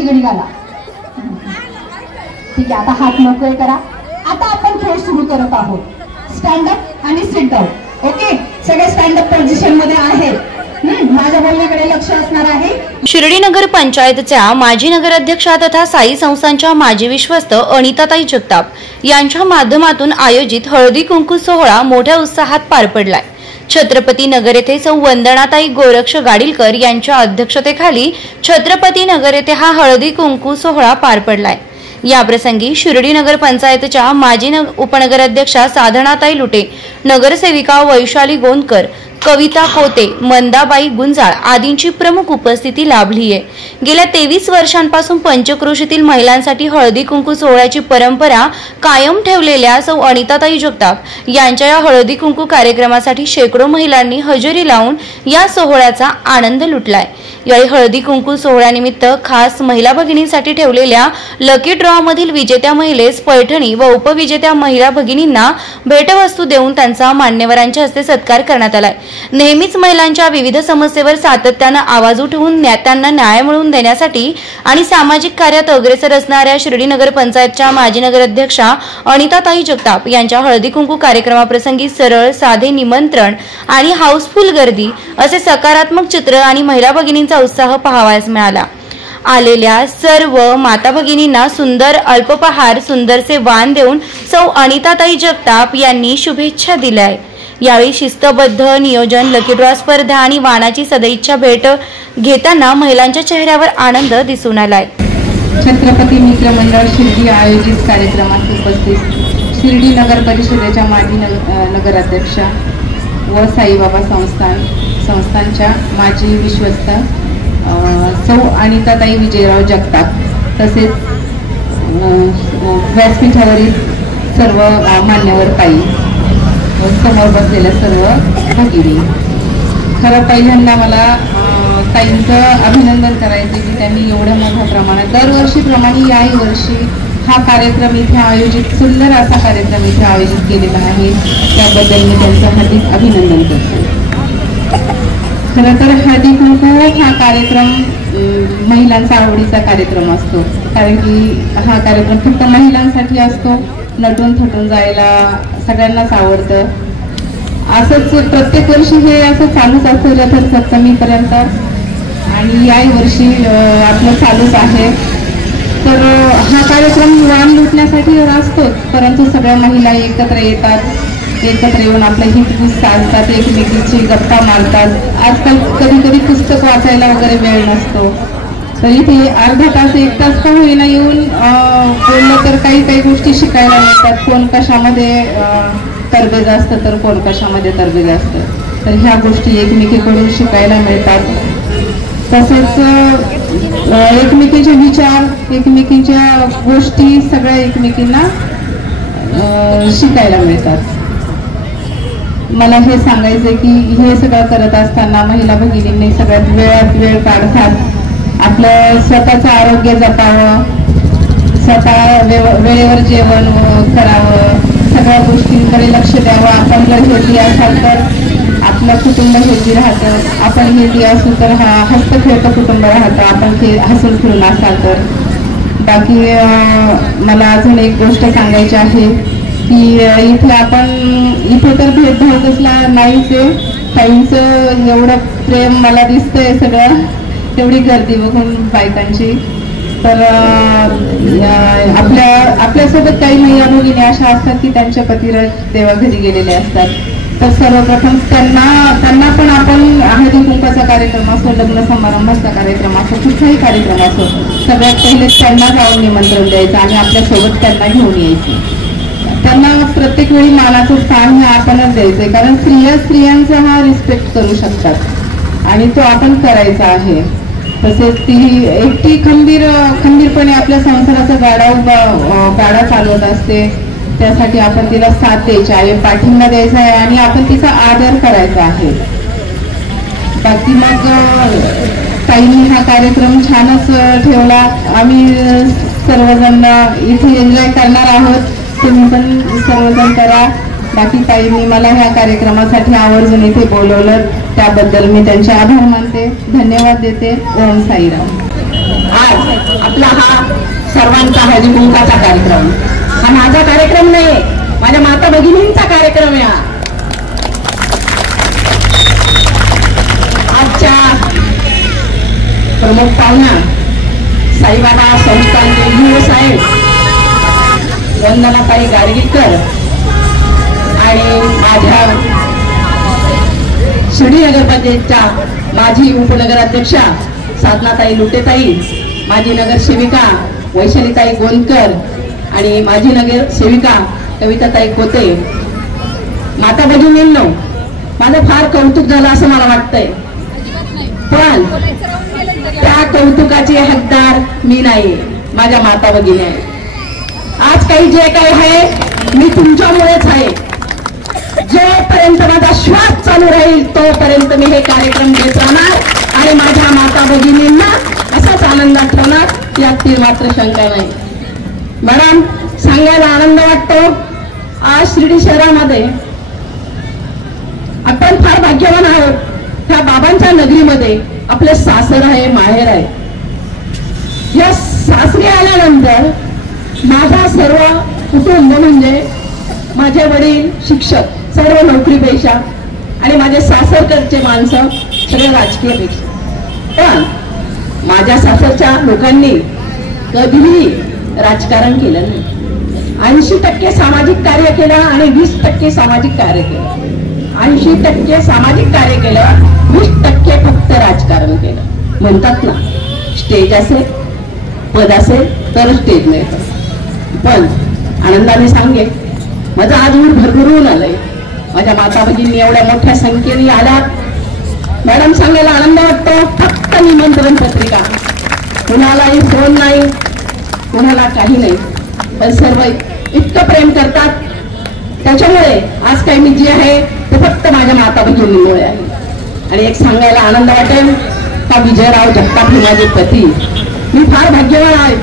हाताची घडी घाला. ठीक आहे, आता हात मोकळे करा. आता आपण खेळ सुरू करत आहोत. स्टँडअप आणि सिट डाऊन. ओके, सगळे स्टँडअप पोझिशन मध्ये आहेत. माझ्या बोलण्याकडे लक्ष असणार आहे. शिर्डी नगर पंचायतच्या माजी नगराध्यक्षा तथा साई संस्थांच्या माजी विश्वस्त अनिताताई जगताप यांच्या माध्यमातून आयोजित हळदी कुंकू सोहळा मोठ्या उत्साहात पार पडलाय. छत्रपती नगर येथे सौ वंदनाताई गोरक्ष गाडीलकर यांच्या अध्यक्षतेखाली छत्रपती नगर येथे हा हळदी कुंकू सोहळा पार पडलाय. या प्रसंगी शिर्डी नगर पंचायतच्या माजी उपनगराध्यक्षा साधनाताई लुटे, नगरसेविका वैशाली गोंदकर, कविता कोते, मंदाबाई गुंजाळ आदींची प्रमुख उपस्थिती लाभली आहे. गेल्या 23 वर्षांपासून पंचक्रोशीतील महिलांसाठी हळदी कुंकू सोहळ्याची परंपरा कायम ठेवलेल्या सौ अनिताताई जगताप यांच्या या हळदी कुंकू कार्यक्रमासाठी शेकडो महिलांनी हजेरी लावून या सोहळ्याचा आनंद लुटलाय. यावेळी हळदी कुंकू सोहळ्यानिमित्त खास महिला भगिनींसाठी ठेवलेल्या लकी ड्रॉ मधील विजेत्या महिलेस पैठणी व उपविजेत्या महिला भगिनींना भेटवस्तू देऊन त्यांचा मान्यवरांच्या हस्ते सत्कार करण्यात आलाय. नेहमीच महिलांच्या विविध समस्येवर सातत्यानं आवाज उठवून त्यांना न्याय मिळवून देण्यासाठी आणि सामाजिक कार्यात अग्रेसर असणाऱ्या शिर्डी नगर पंचायतच्या माजी नगराध्यक्षा अनिताताई जगताप यांच्या हळदी कुंकू कार्यक्रमाप्रसंगी सरळ साधे निमंत्रण आणि हाऊसफुल गर्दी असे सकारात्मक चित्र आणि महिला भगिनींचा उत्साह पाहावयास मिळाला. आलेल्या सर्व माता भगिनींना सुंदर अल्पपहार, सुंदरसे वाण देऊन सौ अनिताताई जगताप यांनी शुभेच्छा दिल्या. यावेळी शिस्तबद्ध नियोजन, लकी ड्रॉ स्पर्धा आणि वाणाची सदैच्छा भेट घेताना महिलांच्या चेहऱ्यावर आनंद दिसून आलाय. छत्रपती मित्र मंडळ शिर्डी आयोजित कार्यक्रमात उपस्थित शिर्डी नगर परिषदेच्या माजी नगराध्यक्षा व साईबाबा संस्थांच्या माजी विश्वस्त सौ अनिताताई विजयराव जगताप तसेच व्यासपीठावरील सर्व मान्यवर ताई समोर बसलेल्या सर्व भगिनी, खरं पहिल्यांदा मला ताईंचं अभिनंदन करायचं की त्यांनी एवढ्या मोठ्या प्रमाणात दरवर्षीप्रमाणे याही वर्षी हा कार्यक्रम इथे आयोजित, सुंदर असा कार्यक्रम इथे आयोजित केलेला आहे. त्याबद्दल मी त्यांचं हार्दिक अभिनंदन करते. खरं तर हळदी कुंकू हा कार्यक्रम महिलांचा आवडीचा कार्यक्रम असतो, कारण की हा कार्यक्रम फक्त महिलांसाठी असतो. नटून थटून जायला सगळ्यांनाच आवडतं. असंच प्रत्येक वर्षी हे असं चालूच असतं रथसप्तमीपर्यंत, आणि याही वर्षी आपलं चालूच आहे. तर हा कार्यक्रम वाण लुटण्यासाठी असतोच, परंतु सगळ्या महिला एकत्र येतात, एकत्र येऊन आपलं हितगुज साधतात, एकमेकींची गप्पा मारतात. आजकाल कधी कधी पुस्तक वाचायला वगैरे वेळ नसतो, तर इथे अर्धा तास 1 तास का होईना येऊन बोललं तर काही काही गोष्टी शिकायला मिळतात. कोण कशामध्ये तरबेज असतं तर कोण कशामध्ये तरबेज असतं, तर ह्या गोष्टी एकमेकीकडून शिकायला मिळतात. तसेच एकमेकींचे विचार, एकमेकींच्या गोष्टी सगळ्या एकमेकींना शिकायला मिळतात. मला हे सांगायचं की हे सगळं करत असताना महिला भगिनींनी सगळ्यात वेळात वेळ काढतात. आपलं स्वतःचं आरोग्य जपावं, स्वतः वेळेवर जेवण करावं, सगळ्या गोष्टींकडे लक्ष द्यावं. आपण जर हेल्दी असाल तर आपलं कुटुंब हेल्दी राहतं, आपण हेल्दी असू तर हस्तखेळतं कुटुंब राहतं, आपण हसून खेळून असाल तर. बाकी मला अजून एक गोष्ट सांगायची आहे की इथे तर भेदभाव कसला नाहीच आहे. ताईंचं एवढं प्रेम मला दिसतंय सगळं, तेवढी गर्दी बघून बायकांची. तर आपल्यासोबत काही महिला भगिनी अशा असतात की त्यांच्या पतिराज देवाघरी गेलेले असतात. तर सर्वप्रथम त्यांना पण आपण हळदी कुंकाचा कार्यक्रम असो, लग्न समारंभाचा कार्यक्रम असो, कुठलाही कार्यक्रम असो, सगळ्यात पहिले त्यांना जाऊन निमंत्रण द्यायचं आणि आपल्यासोबत त्यांना घेऊन यायचं. त्यांना प्रत्येक वेळी मानाचं स्थान हे आपणच द्यायचंय, कारण स्त्रियांचा हा रिस्पेक्ट करू शकतात आणि तो आपण करायचा आहे. तसेच ती एकटी खंबीरपणे आपल्या संसाराचा गाडा चालवत असते. त्यासाठी आपण तिला साथ द्यायची आहे, पाठिंबा द्यायचा आहे आणि आपण तिचा आदर करायचा आहे. बाकी मग ताईंनी हा कार्यक्रम छानच ठेवला. आम्ही सर्वजण इथे एन्जॉय करणार आहोत, तुम्ही पण सर्वजण करा. बाकी ताईंनी मला ह्या कार्यक्रमासाठी आवर्जून इथे बोलवलं, त्याबद्दल मी त्यांचे आभार मानते, धन्यवाद देते. ओम साईराम. आज आजचा हळदी कुंकाचा कार्यक्रम हा माझा कार्यक्रम नाही, माझ्या माता भगिनींचा कार्यक्रम आहे. आजच्या प्रमुख पाहुणा साईबाबा संस्थानचे युव साहेब वंदनाताई गाडगीकर आणि माझ्या शिर्डी नगरपंचायतच्या माजी उपनगराध्यक्षा साधनाताई लुटेताई, माजी नगरसेविका वैशालीताई गोंदकर आणि माजी नगरसेविका कविताताई कोते, माता भगिनींनो, माझं फार कौतुक झालं असं मला वाटतंय, पण त्या कौतुकाची हकदार मी नाही, माझ्या माता भगिनी आहे. आज काही जे काही आहे मी तुमच्यामुळेच आहे. जोपर्यंत माझा श्वास चालू राहील तोपर्यंत मी हे कार्यक्रम घेत राहणार आणि माझ्या माता भगिनींना असाच आनंदात ठेवणार, यात ती मात्र शंका नाही. मॅडम, सांगायला आनंद वाटतो, आज शिर्डी शहरामध्ये आपण फार भाग्यवान आहोत. त्या बाबांच्या नगरीमध्ये आपले सासर आहे, माहेर आहे. या सासरी आल्यानंतर माझा सर्व कुटुंब म्हणजे माझे वडील शिक्षक, सर्व नोकरी पेशा, आणि माझे सासरकडचे माणसं सगळे राजकीय पेक्षा. पण माझ्या सासरच्या लोकांनी कधीही राजकारण केलं नाही. 80% सामाजिक कार्य केलं आणि 20% सामाजिक कार्य केलं. 80% सामाजिक कार्य केलं, 20% फक्त राजकारण केलं. म्हणतात ना, स्टेज असेल, पद असेल तर स्टेज नाही. पण आनंदाने सांगे, माझं आज ऊर भरभरून आलंय. माझ्या माता भगिनी एवढ्या मोठ्या संख्येने आल्यात. मॅडम, सांगायला आनंद वाटतो, फक्त निमंत्रण पत्रिका, कुणालाही फोन नाही, कुणाला काही नाही, पण सर्व इतकं प्रेम करतात. त्याच्यामुळे आज काही मी जे आहे ते फक्त माझ्या माता भगिनीमुळे आहे. आणि एक सांगायला आनंद वाटेल का विजयराव जगताप हे माझे पती, मी फार भाग्यवान आहे,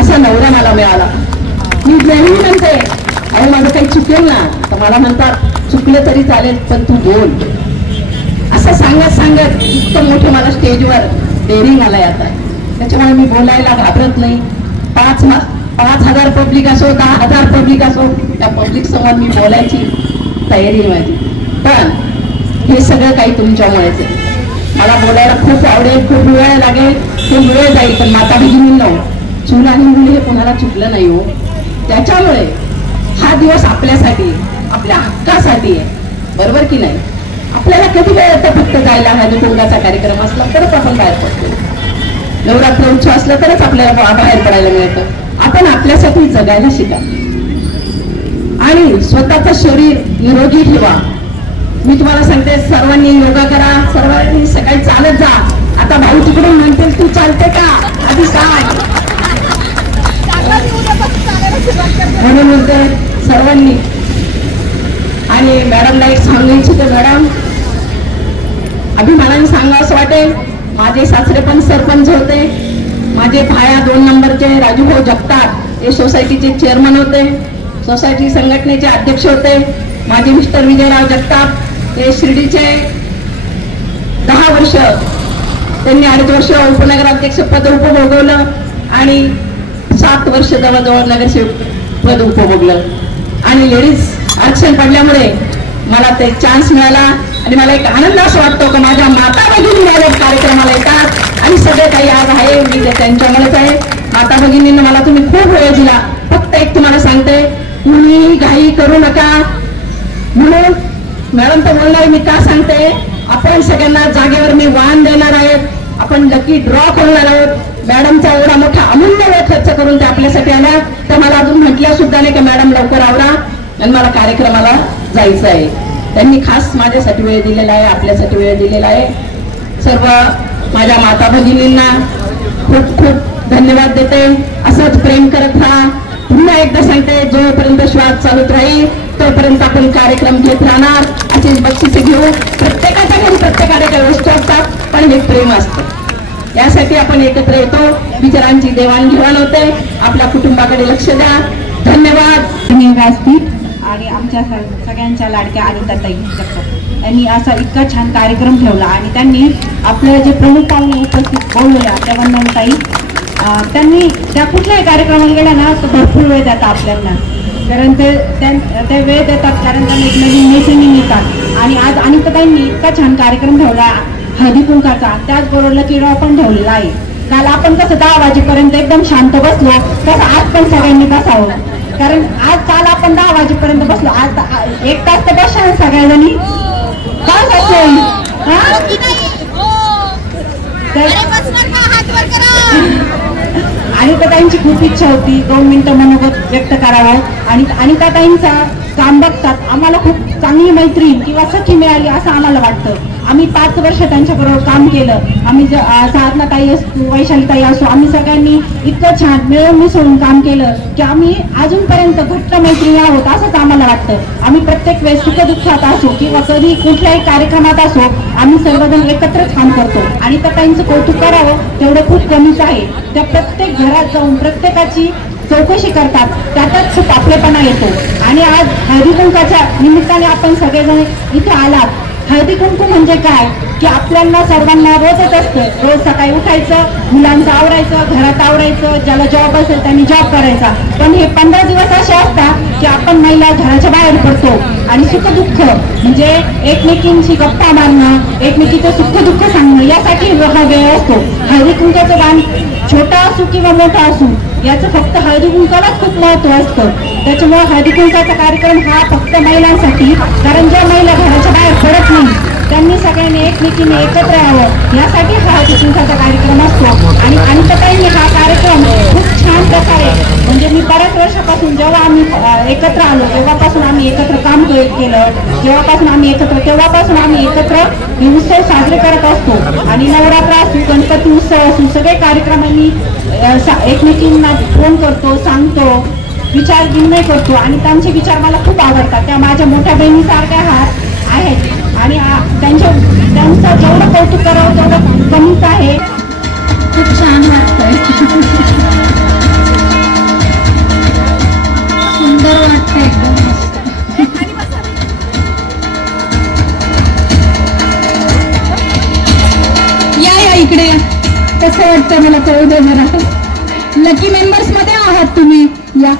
असा नवरा मला मिळाला. मी नेहमी म्हणते, अरे माझं काही चुकेल ना, तर मला म्हणतात चुकलं तरी चालेल पण तू बोल, असं सांगत सांगत इतकं मोठं मला स्टेजवर डेअरिंग आलाय आता. त्याच्यामुळे मी बोलायला घाबरत नाही. 5,000 पब्लिक असो, 10,000 पब्लिक असो, त्या पब्लिक समोर मी बोलायची तयारी माझी. पण हे सगळं काही तुमच्यामुळेच आहे. मला बोलायला खूप आवडेल, खूप वेळ लागेल, खूप वेळ जाईल, पण माता भगिनींनो, चूल आणि मुली हे कोणाला चुकलं नाही हो. त्याच्यामुळे हा दिवस आपल्यासाठी, आपल्या हक्कासाठी आहे, बरोबर की नाही. आपल्याला कधी वेळ येतं फक्त जायला, हळदी कुंकाचा कार्यक्रम असला तरच आपण बाहेर पडतो, नवरात्र उत्सव असला तरच आपल्याला बाहेर पडायला मिळतं. आपण आपल्यासाठी जगायला शिका आणि स्वतःचं शरीर निरोगी ठेवा. मी तुम्हाला सांगते, सर्वांनी योगा करा, सर्वांनी सकाळी चालत जा. आता भाऊ तिकडून म्हणतील तू चालते का, आधी सांग. म्हणून म्हणते सर्वांनी. आणि मॅडमला एक सांगू इच्छिते, मॅडम, अभिमानाने सांगा असं वाटेल, माझे सासरे पण सरपंच होते, माझे भाया 2 नंबरचे राजूभाऊ जगताप हे सोसायटीचे चेअरमन होते, सोसायटी संघटनेचे अध्यक्ष होते. माझे मिस्टर विजयराव जगताप हे शिर्डीचे 10 वर्ष, त्यांनी 2.5 वर्ष उपनगराध्यक्ष पद उपभोगवलं आणि 7 वर्ष जवळजवळ नगरसेवक पद उपभोगलं. आणि लेडीज आरक्षण पडल्यामुळे मला ते चान्स मिळाला आणि मला एक आनंद असं वाटतो की माझ्या माता भगिनी माझ्या कार्यक्रमाला येतात आणि सगळे काही आज आहे मी त्यांच्यामुळेच आहे. माता भगिनींना मला तुम्ही खूप वेळ दिला. फक्त एक तुम्हाला सांगते, कुणी घाई करू नका. म्हणून मॅडम तर बोलणार, मी का सांगते, आपण सगळ्यांना जागेवर मी वाहन देणार आहेत, आपण लकी ड्रॉ करणार आहोत. मॅडमचा एवढा मोठा अमूल्य वेळ खर्च करून ते आपल्यासाठी आल्या, तर मला अजून म्हटल्या सुद्धा नाही की मॅडम लवकर आवरा आणि मला कार्यक्रमाला जायचं आहे. त्यांनी खास माझ्यासाठी वेळ दिलेला आहे, आपल्यासाठी वेळ दिलेला आहे. सर्व माझ्या माता भगिनींना खूप खूप धन्यवाद देते. असंच प्रेम करत राहा. पुन्हा एकदा सांगते, जोपर्यंत श्वास चालूच राहील तोपर्यंत आपण कार्यक्रम घेत राहणार. अशीच बक्षिसे घेऊ. प्रत्येकाच्या घरी प्रत्येकाने काही वस्तू असतात, पण हे प्रेम असतं. यासाठी आपण एकत्र येतो, विचारांची देवाणघेवाण होते. आपल्या कुटुंबाकडे लक्ष द्या. धन्यवाद. व्यासपीठ आणि आमच्या सगळ्यांच्या लाडक्या अनिताताई जगताप यांनी असा इतका छान कार्यक्रम ठेवला आणि त्यांनी आपले जे प्रमुख पाहुणे उपस्थित बोलवल्या त्या वंदनाताई त्यांनी त्या कुठल्याही कार्यक्रमाला गेल्या ना तर भरपूर वेळ देतात आपल्याला, कारण ते वेळ देतात, कारण त्यांना एक नवीन मैत्रिणी मिळतात. आणि आज अनिताताईंनी इतका छान कार्यक्रम ठेवला हळदी कुंकाचा, त्याचबरोबर लकीड्रॉ पण ठेवलेला आहे. काल आपण कसं 10 वाजेपर्यंत एकदम शांत बसलो, तसं आज पण सगळ्यांनी बसावं, कारण काल आपण 10 वाजेपर्यंत बसलो, आज 1 तास तर बसा सगळ्याजणी. काय असेल अनिताताईंची खूप इच्छा होती 2 मिनिटं मनोगत व्यक्त करावं. आणि अनिताताईंचा काम बघतात आम्हाला खूप चांगली मैत्रीण किंवा सखी मिळाली असं आम्हाला वाटतं. आम्ही 5 वर्ष त्यांच्याबरोबर काम केलं. आम्ही साधनाताई असतो, वैशालीताई असो, आम्ही सगळ्यांनी इतकं छान मिळून मिसळून काम केलं की आम्ही अजूनपर्यंत घट्ट मैत्रिणी आहोत असंच आम्हाला वाटतं. आम्ही प्रत्येक वेळेस सुखदुःखात असो किंवा कधी कुठल्याही कार्यक्रमात असो, आम्ही सर्वजण एकत्रच काम करतो. आणि त्या ताईंचं कौतुक करावं तेवढं खूप कमीच आहे. त्या प्रत्येक घरात जाऊन प्रत्येकाची चौकशी करतात, त्यातच खूप आपलेपणा येतो. आणि आज हळदी कुंकाच्या निमित्ताने आपण सगळेजण इथे आलात. हळदी कुंकू म्हणजे काय की आपल्याला सर्वांना रोजच असतं, रोज सकाळी उठायचं, मुलांचं आवरायचं, घरात आवरायचं, ज्याला जॉब असेल त्यांनी जॉब करायचा. पण हे 15 दिवस असे असतात की आपण महिला घराच्या बाहेर पडतो आणि सुखदुःख म्हणजे एकमेकींची गप्पा मारणं, एकमेकीचं सुखदुःख सांगणं, यासाठी हा वेळ असतो. हळदी कुंकाचं गाण छोटा असू किंवा मोठा असू, याचं फक्त हळदी कुंकालाच खूप महत्व असतं. त्याच्यामुळे हळदी कुंकाचा कार्यक्रम हा फक्त महिलांसाठी, कारण ज्या महिला घराच्या बाहेर पडत नाही त्यांनी सगळ्यांनी एकमेकीने एकत्र यावं यासाठी हा हळदी कुंकाचा कार्यक्रम असतो. आणि अनिताताईंनी हा कार्यक्रम खूप छान प्रकारे, म्हणजे मी बऱ्याच वर्षापासून जेव्हा आम्ही एकत्र आलो तेव्हापासून आम्ही एकत्र काम केलं, जेव्हापासून आम्ही तेव्हापासून आम्ही एकत्र हे उत्सव साजरे करत असतो. आणि नवरात्र असू, गणपती उत्सव असू, सगळे कार्यक्रम आम्ही एकमेकींना फोन करतो, सांगतो, विचार विनिमय करतो. आणि त्यांचे विचार मला खूप आवडतात. त्या माझ्या मोठ्या बहिणीसारख्या आहेत. आणि त्यांचं जेवढं कौतुक करावं तेवढं कमीच आहे. खूप छान वाटतंय, सुंदर वाटतंय एकदम. या इकडे कसं वाटतं मला कळू दे जरा. लकी मेंबर्स मध्ये आहात तुम्ही, या.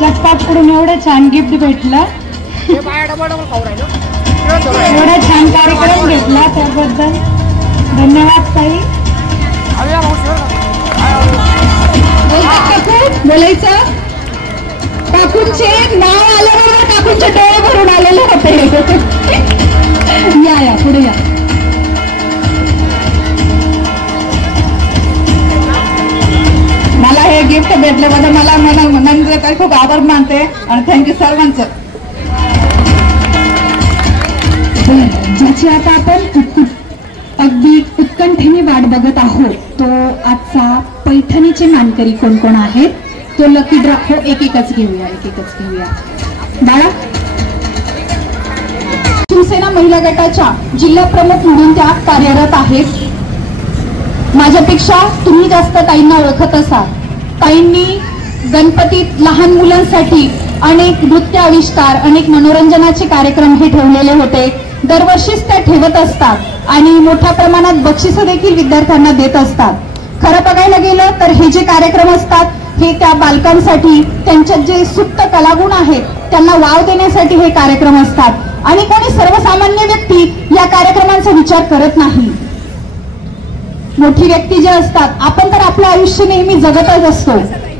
जगतापकडून एवढं छान गिफ्ट भेटलं, एवढा छान कार्यक्रम घेतला, त्याबद्दल धन्यवाद ताई. बोलायचं काकूंचे नाव आल्याबरोबर काकूंचे डोळे भरून आलेले होते. या पुढे या. मला हे गिफ्ट भेटल्याबद्दल मला नंतर खूप आभार मानते आणि थँक्यू सर्वांचं. ज्याची आता आपण अगदी उत्कंठेने वाट बघत आहोत तो आजचा पैठणीचे मानकरी कोण कोण आहेत, तो लकी ड्रॉ हो एकच घेऊया. बाळा, शिवसेना महिला गटाच्या जिल्हा प्रमुख म्हणून त्या कार्यरत आहेत. माझ्यापेक्षा तुम्ही जास्त ताईंना ओळखत असाल. ताईंनी गणपतीत लहान मुलांसाठी अनेक नृत्य आविष्कार, अनेक मनोरंजनाचे कार्यक्रम हे ठेवलेले होते. दरवर्षीच त्या ठेवत असतात आणि मोठ्या प्रमाणात बक्षिसं देखील विद्यार्थ्यांना देत असतात. खरं बघायला गेलं तर हे जे कार्यक्रम असतात हे त्या बालकांसाठी, त्यांच्यात जे सुप्त कलागुण आहेत त्यांना वाव देण्यासाठी हे कार्यक्रम असतात. आणि कोणी सर्वसामान्य व्यक्ती या कार्यक्रमांचा विचार करत नाही. मोठी व्यक्ती जे असतात, आपण तर आपलं आयुष्य नेहमी जगतच असतो,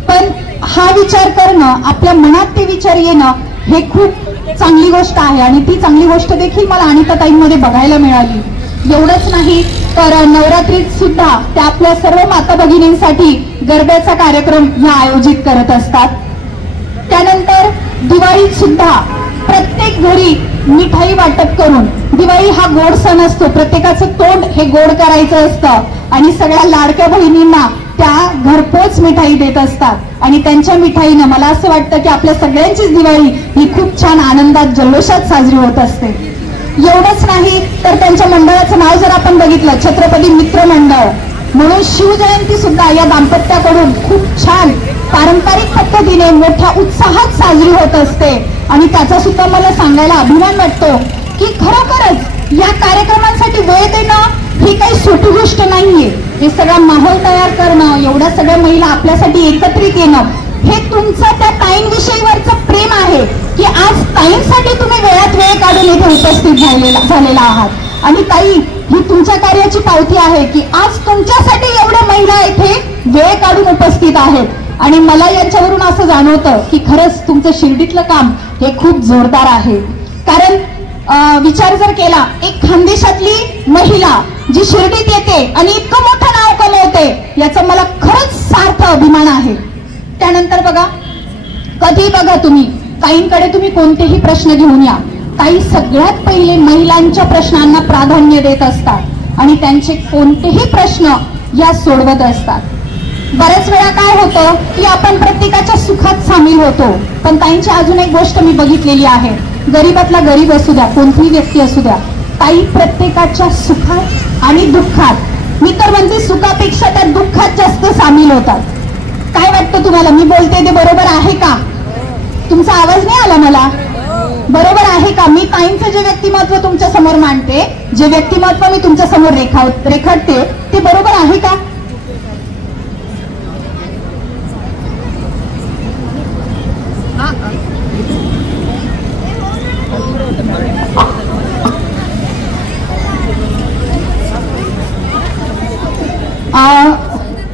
पण हा विचार करणं, आपल्या मनात ते विचार येणं हे खूप चांगली गोष्ट आहे. आणि ती चांगली गोष्ट देखील मला अनिताताईंमध्ये बघायला मिळाली. एवढंच नाही तर नवरात्रीत सुद्धा त्या आपल्या सर्व माता भगिनींसाठी गरब्याचा कार्यक्रम ह्या आयोजित करत असतात. त्यानंतर दिवाळीत सुद्धा प्रत्येक घरी मिठाई वाटप करून, दिवाळी हा गोड सण असतो, प्रत्येकाचं तोंड हे गोड करायचं असतं आणि सगळ्या लाडक्या बहिणींना त्या घरपोच मिठाई देत असतात. आणि त्यांच्या मिठाईनं मला असं वाटतं की आपल्या सगळ्यांचीच दिवाळी ही खूप छान आनंदात जल्लोषात साजरी होत असते. एवढंच नाही तर त्यांच्या मंडळाचं नाव जर आपण बघितलं छत्रपती मित्र मंडळ म्हणून शिवजयंती सुद्धा या दाम्पत्याकडून खूप छान पारंपरिक पद्धतीने मोठ्या उत्साहात साजरी होत असते आणि त्याचा सुद्धा मला सांगायला अभिमान वाटतो की खरोखरच या कार्यक्रमांसाठी वेळ देणं ही काही सोपी गोष्ट नाहीये. हे सगळा माहोल तयार करणं, एवढ्या सगळ्या महिला आपल्यासाठी एकत्रित येणं, हे तुमचं त्या ताईंविषयीवरचं प्रेम आहे की आज ताईंसाठी तुम्ही वेळात वेळ काढून इथे उपस्थित झालेला आहात. आणि ताई, ही तुमच्या कार्याची पावती आहे की आज तुमच्यासाठी एवढ्या महिला इथे वेळ काढून उपस्थित आहेत. आणि मला यांच्यावरून असं जाणवतं की खरंच तुमचं शिर्डीतलं काम हे खूप जोरदार आहे. कारण विचार जर केला, एक खानदेशातली महिला जी शिर्डीत येते आणि इतकं मोठं नाव कमवते, याचा मला खरंच सार्थ अभिमान आहे. त्यानंतर बघा, कधी बघा तुम्ही ताईंकडे तुम्ही कोणतेही प्रश्न घेऊन या, ताई सगळ्यात पहिले महिलांच्या प्रश्नांना प्राधान्य देत असतात आणि त्यांचे कोणतेही प्रश्न या सोडवत असतात. बऱ्याच वेळा काय होतं की आपण प्रत्येकाच्या सुखात सामील होतो, पण ताईंची अजून एक गोष्ट मी बघितलेली आहे, गरीबातला गरीब असू द्या, कोणतीही व्यक्ती असू द्या, ताई प्रत्येकाच्या सुखात आणि दुःखात, मी तर म्हणते सुखापेक्षा त्या दुःखात जास्त सामील होतात. काय वाटतं तुम्हाला, मी बोलते ते बरोबर आहे का? तुमचा आवाज नाही आला मला. बरोबर आहे का? मी ताईंचं जे व्यक्तिमत्व तुमच्या समोर मांडते, जे व्यक्तिमत्व मी तुमच्या समोर रेखाटते, ते बरोबर आहे का?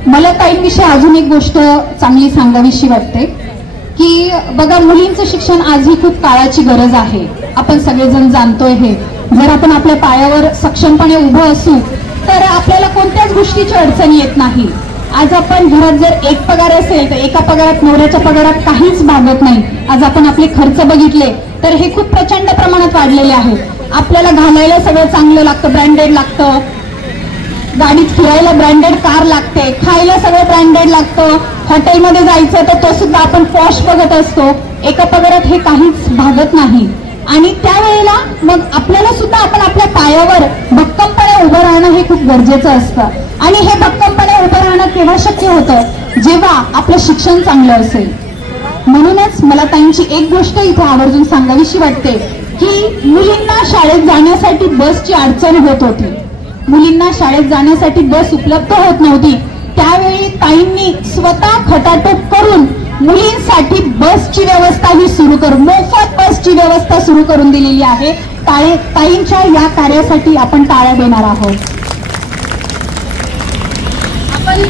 मला ताईंविषयी अजून एक गोष्ट चांगली सांगावीशी वाटते की बघा, मुलींचं शिक्षण आजही खूप काळाची गरज आहे. आपण सगळेजण जाणतोय हे. जर आपण आपल्या पायावर सक्षमपणे उभं असू तर आपल्याला कोणत्याच गोष्टीची अडचण येत नाही. आज आपण घरात जर एक पगार असेल तर एका पगारात, नवऱ्याच्या पगारात काहीच भागत नाही. आज आपण आपले खर्च बघितले तर हे खूप प्रचंड प्रमाणात वाढलेले आहेत. आपल्याला घालायला सगळं चांगलं लागतं, ब्रँडेड लागतं, गाडीत फिरायला ब्रँडेड कार लागते, खायला सगळं ब्रँडेड लागतं, हॉटेलमध्ये जायचं तर तो सुद्धा आपण पॉश बघत असतो. एका पगारात हे काहीच भागत नाही. आणि त्यावेळेला मग आपल्याला सुद्धा आपण आपल्या पायावर भक्कमपणे उभं राहणं हे खूप गरजेचं असतं. आणि हे भक्कमपणे उभं राहणं केव्हा शक्य होतं, जेव्हा आपलं शिक्षण चांगलं असेल. म्हणूनच मला ताईंची एक गोष्ट इथे आवर्जून सांगावीशी वाटते की मुलींना शाळेत जाण्यासाठी बसची अडचण होत होती, मुलींना शाळेत जाण्यासाठी बस उपलब्ध होत नव्हती. त्यावेळी ताईंनी स्वतः खटाटोप करून मुलींसाठी बसची व्यवस्था ही सुरू करून, मोफत बसची व्यवस्था सुरू करून दिलेली आहे. ताईंच्या या कार्यासाठी आपण टाळ्या देणार आहोत. आपण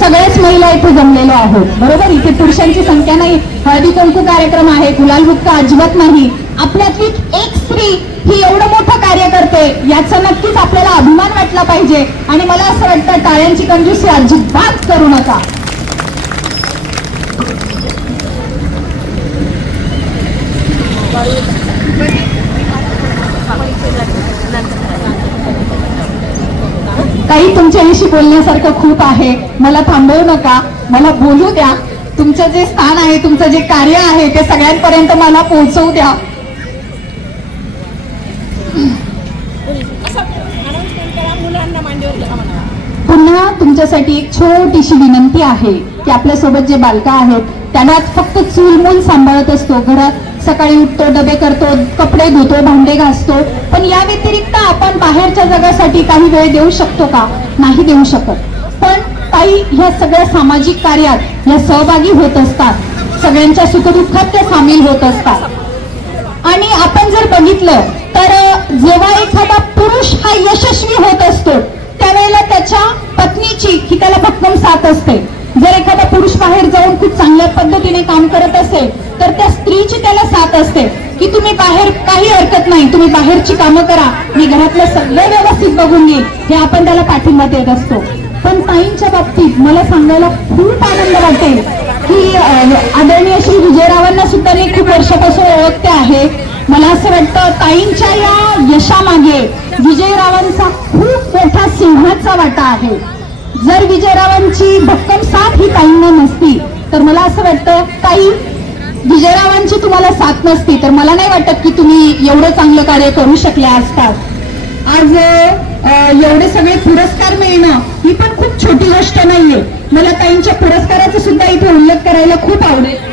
सगळेच महिला इथे जमलेलो आहोत, बरोबर. इथे पुरुषांची संख्या नाही. हळदी कुंकू कार्यक्रम आहे, गुलाल बुक्का अजिबात नाही. आपल्यातली एक स्त्री ही एवढं मोठं कार्य करते, याचा नक्कीच आपल्याला अभिमान वाटला पाहिजे. आणि मला असं वाटतं टाळ्यांची कंजूसी अजिबात करू नका. काही तुमच्याविषयी बोलण्यासारखं खूप आहे, मला थांबवू नका, मला बोलू द्या. तुमचं जे स्थान आहे, तुमचं जे कार्य आहे ते सगळ्यांपर्यंत मला पोहोचवू द्या. पुन्हा तुमच्यासाठी एक छोटीशी विनंती आहे की आपल्यासोबत जे बालका आहेत त्यांना फक्त चूलमूल सांभाळत असतो, घरात सकाळी उठतो, डबे करतो, कपडे धुतो, भांडे घासतो, पण या व्यतिरिक्त आपण बाहेरच्या जगासाठी काही वेळ देऊ शकतो का? नाही देऊ शकत. पण ताई ह्या सगळ्या सामाजिक कार्यात या सहभागी होत असतात, सगळ्यांच्या सुखदुःखात त्या सामील होत असतात. आणि आपण जर बघितलं तर जेव्हा एखादा पुरुष हा यशस्वी होत असतो त्यावेळेला त्याच्या पत्नीची ही त्याला भक्कम साथ असते. जर एखादा पुरुष बाहेर जाऊन खूप चांगल्या पद्धतीने काम करत असेल तर त्या स्त्रीची त्याला साथ असते की तुम्ही बाहेर, काही हरकत नाही, तुम्ही बाहेरची कामं करा, मी घरातलं सगळं व्यवस्थित बघून घेईन, हे आपण त्याला पाठिंबा देत असतो. पण ताईंच्या बाबतीत मला सांगायला खूप आनंद वाटेल की आदरणीय श्री विजयरावांना सुद्धा मी खूप वर्षापासून ओळखते आहे. मला असं वाटतं ताईंच्या या यशामागे विजयरावांचा खूप मोठा सिंहाचा वाटा आहे. जर विजयरावांची भक्कम साथ ही ताईंना नसती तर मला असं वाटतं ताई विजयरावांची तुम्हाला साथ नसती तर मला नाही वाटत की तुम्ही एवढं चांगलं कार्य करू शकले असतात. आज एवढे सगळे पुरस्कार मिळणं ही पण खूप छोटी गोष्ट नाहीये. मला ताईंच्या पुरस्काराचा सुद्धा इथे उल्लेख करायला खूप आवडेल.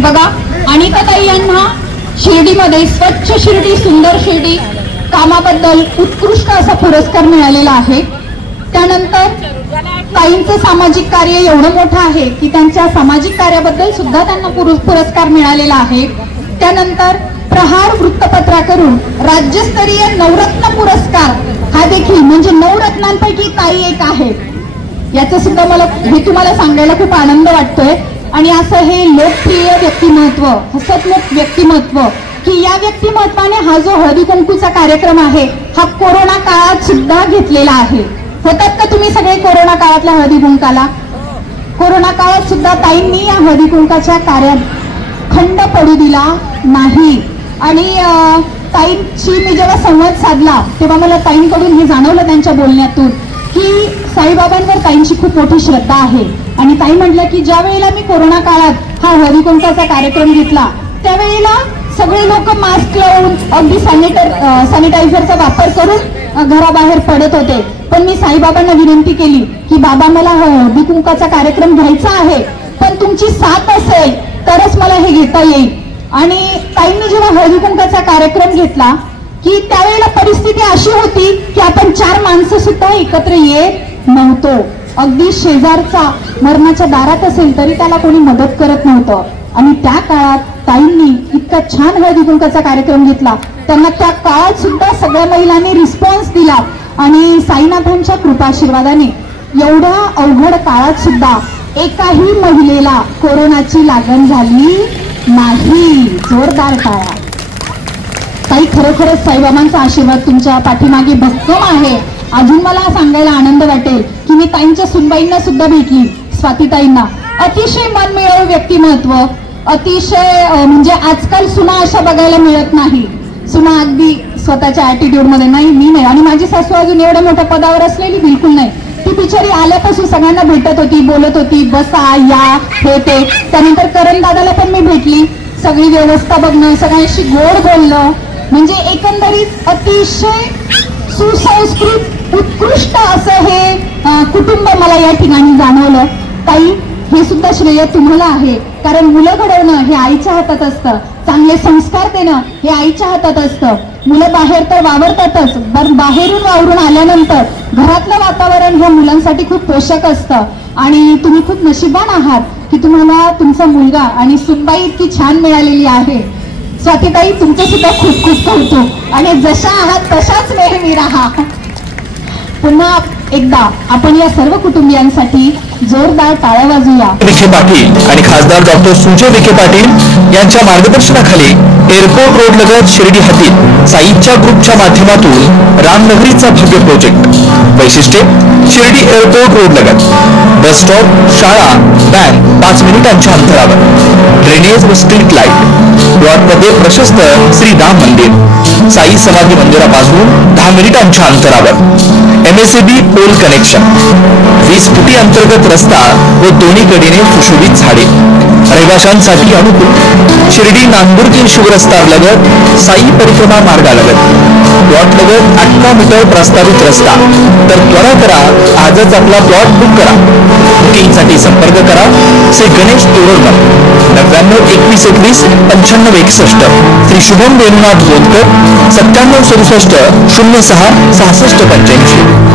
बघा, अनिताताई यांना शिर्डीमध्ये स्वच्छ शिर्डी सुंदर शिर्डी कामाबद्दल उत्कृष्ट असा पुरस्कार मिळालेला आहे. त्यानंतर ताईंचं सामाजिक कार्य एवढं मोठं आहे की त्यांच्या सामाजिक कार्याबद्दल सुद्धा त्यांना पुरस्कार मिळालेला आहे. त्यानंतर प्रहार वृत्तपत्राकडून राज्यस्तरीय नवरत्न पुरस्कार हा देखील, म्हणजे नवरत्नांपैकी ताई एक आहे. याचं सुद्धा मला हे तुम्हाला सांगायला खूप आनंद वाटतोय. आणि असं हे लोकप्रिय व्यक्तिमत्व, हसतमुख व्यक्तिमत्व, की या व्यक्तिमत्वाने हा जो हळदी कुंकूचा कार्यक्रम आहे हा कोरोना काळात सुद्धा घेतलेला आहे. होतात का तुम्ही सगळे कोरोना काळातल्या हळदी कुंकाला? कोरोना काळात सुद्धा ताईंनी या हळदी कुंकाच्या कार्यात खंड पडू दिला नाही. आणि ताईंशी मी जेव्हा संवाद साधला तेव्हा मला ताईंकडून हे जाणवलं त्यांच्या बोलण्यातून की साईबाबांवर ताईंची खूप मोठी श्रद्धा आहे. आणि ताई म्हटलं की ज्या वेळेला मी कोरोना काळात हा हळदी कुंकाचा कार्यक्रम घेतला त्यावेळेला सगळे लोक मास्क लावून अगदी सॅनिटायझरचा वापर करून घराबाहेर पडत होते. पण मी साईबाबांना विनंती केली की बाबा मला हळदी कुंकाचा कार्यक्रम घ्यायचा आहे, पण तुमची साथ असेल तरच मला हे घेता येईल. आणि ताईंनी जेव्हा हळदी कुंकाचा कार्यक्रम घेतला की त्यावेळेला परिस्थिती अशी होती की आपण 4 माणसं सुद्धा एकत्र येत नव्हतो. अगदी शेजारचा मरणाच्या दारात असेल तरी त्याला कोणी मदत करत नव्हतं. आणि त्या काळात ताईंनी इतका छान हळदी कुंकाचा कार्यक्रम घेतला. त्यांना त्या काळात सुद्धा सगळ्या महिलांनी रिस्पॉन्स दिला. आणि साईनाथांच्या कृपाशीर्वादाने एवढ्या अवघड काळात सुद्धा एकाही महिलेला कोरोनाची लागण झाली नाही. जोरदार टाळ्या. ताई, खरोखरच साईबाबांचा आशीर्वाद तुमच्या पाठीमागे भक्कम आहे. अजून मला सांगायला आनंद वाटेल की मी ताईंच्या सुनबाईंना सुद्धा भेटली, स्वातीताईंना. अतिशय मनमिळावू व्यक्तिमत्व, अतिशय म्हणजे आजकाल सुना अशा बघायला मिळत नाही. सुना अगदी स्वतःच्या ऍटिट्यूड मध्ये नाही, मी नाही. आणि माझी सासू अजून एवढ्या मोठ्या पदावर असलेली बिलकुल नाही. ती बिचारी आल्यापासून सगळ्यांना भेटत होती, बोलत होती, बसा या हे ते. त्यानंतर करण दादाला पण मी भेटली, सगळी व्यवस्था बघणं, सगळ्यांशी गोड बोलणं, म्हणजे एकंदरीत अतिशय सुसंस्कृत उत्कृष्ट असं हे कुटुंब मला या ठिकाणी जाणवलं. ताई, हे सुद्धा श्रेय तुम्हाला आहे, कारण मुलं घडवणं हे आईच्या हातात असतं, चांगले संस्कार देणं हे आईच्या हातात असतं. मुलं बाहेर तर वावरतातच, बाहेरून वावरून आल्यानंतर घरातलं वातावरण हे मुलांसाठी खूप पोषक असतं. आणि तुम्ही खूप नशिबान आहात की तुम्हाला तुमचा मुलगा आणि सुनबाई इतकी छान मिळालेली आहे. स्वातीताई, तुमचं सुद्धा खूप खूप कौतुक. आणि जशा आहात तशाच नेहमी राहा. पुन्हा एकदा आपण या सर्व कुटुंबियांसाठी जोरदार टाळ्या वाजूया. विखे पाटील आणि खासदार डॉक्टर सुजय विखे पाटील यांच्या मार्गदर्शनाखाली एअरपोर्ट रोड लगत शिर्डी हद्दीत साईच्या ग्रुपच्या माध्यमातून रामनगरीचा भव्य प्रोजेक्ट. वैशिष्ट्ये: शिर्डी एअरपोर्ट रोड लगत बस स्टॉप, शाळा, बँक 5 मिनिटांच्या अंतरावर, ड्रेनेज व स्ट्रीट लाईट, प्लॉटमध्ये प्रशस्त श्री राम मंदिर, साई समाधी मंदिरापासून 10 मिनिटांच्या अंतरावर, MSAB पोल कनेक्शन, 20 फुटी अंतर्गत रस्ता व दोन्ही कडेने सुशोभित झाडे, रहिवाशांसाठी अनुकूल. शिर्डी नांदुर्गी शिवरस्ता लगत साई परिक्रमा मार्गालगत, प्लॉट लगत 18 मीटर प्रस्तावित रस्ता. तर त्वरा करा, आजच आपला प्लॉट बुक करा. बुकिंगसाठी संपर्क करा श्री गणेश तोरडकर 99 21 21 95 61, श्री शुभम वेणुनाथ बोलकर 97 67 06 65 85.